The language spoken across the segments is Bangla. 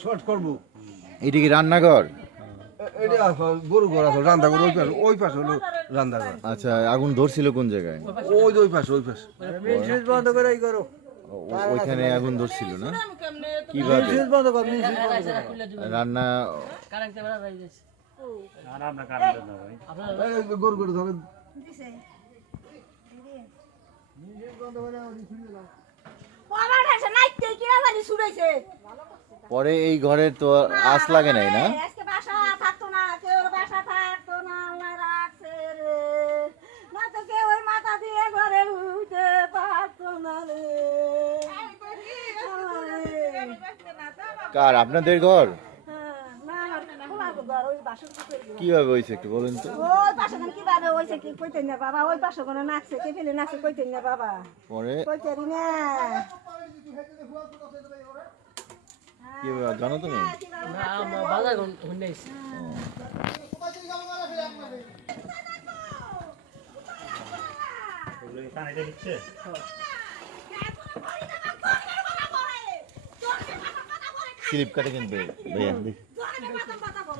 শর্ট করব। এটা কি রান্নাঘর? এটা গরু ঘর আছে রান্না ঘর ওই পাশে ওই পাশে হলো রান্না ঘর আচ্ছা আগুন ধরছিল কোন জায়গায়? ওই ওই পাশে ওই পাশে। বন্ধ করে। এই করো ওইখানে আগুন ধরছিল না? কীভাবে রান্না গরু ঘর ধরে ছুড়াইছে। পরে এই ঘরে তো আস লাগে নাই না? আজকে বাসা থাকতো না কেউ বাসা থাকতো না আল্লাহ রাখছে রে। না তো কেউ ওই মাথা দিয়ে ঘরে উঠে পারতো না রে। কার আপনাদের ঘর হ্যাঁ, না আমার খোলা ঘর ওই বাসন কুকুরের ঘর। কীভাবে হয়েছে একটু বলেন তো? ওই পাশে গান কীভাবে হয়েছে কি কইতেন না বাবা? ওই পাশে কোনো নাচছে কে ফেলে নাচছে কইতেন না বাবা? পরে? কইতেরি না। কীভাবে জানো তুমি? স্লিপ কাটে কিন্তু ভাইয়া। দেখি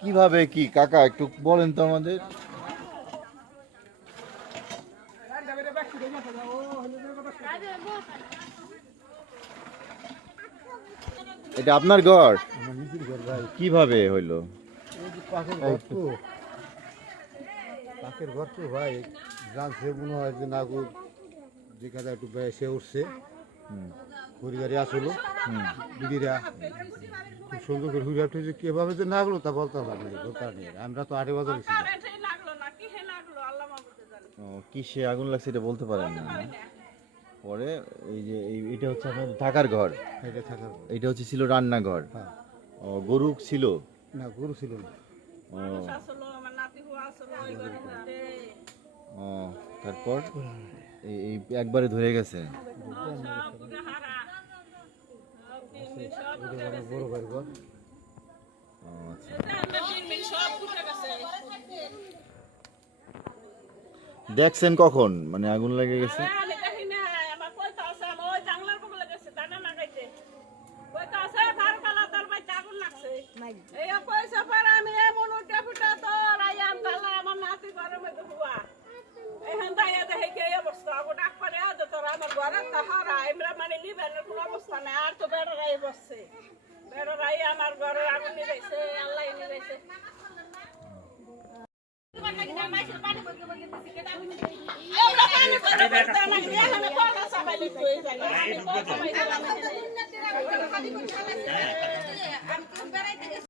কীভাবে কি? কাকা, একটু বলেন তো আমাদের। এটা আপনার ঘর? কীভাবে হইল? পাখির ঘর তো। ভাই, জানছে যে নাগুর যেখানে একটু সে উঠছে। ঘুরি গাড়ি আসলো। দিদিরা খুব সুন্দর করে ঘুরে উঠেছে। কীভাবে যে নাগলো তা বলতে পারি বলতে পারি আমরা তো আটে বাজার ও, কিসে আগুন লাগছে এটা বলতে পারেন না। পরে এই যে এই- এটা হচ্ছে আপনাদের থাকার ঘর। এটা থাকার ঘর। এটা হচ্ছে ছিল রান্নাঘর। হ্যাঁ। ও গরু ছিল? না গরু ছিল না। ও। ও তারপর? এই একবারে ধরে গেছে। দেখছেন কখন? মানে আগুন লেগে গেছে আমি দেখি না আমার কইতা আছে আমার ওই জানলার বগলে গেছে দানা লাগাইতে কইতা আছে ভার কালা তোর ভাই আগুন লাগছে এই পয়সা পার আমি এমন উঠে ফুটা তোর আই আম দালা আমার নাতি ঘরের মধ্যে হুয়া এখন দাইয়া দেখে কি এই অবস্থা আগুন ডাক পারে আজ তোর আমার ঘরে তাহারা আমরা মানে নিবেনের কোনো অবস্থা নাই। আর তো বেড়ারাই বসছে। বেড়ারাই আমার ঘরে আগুন নিবেছে আল্লাহ নিবেছে এগুলো পানি পড়তে পড়তে আমার এখানে পড়া সবাই লিখতে হয়ে যায় আমি পড়তে পারি না।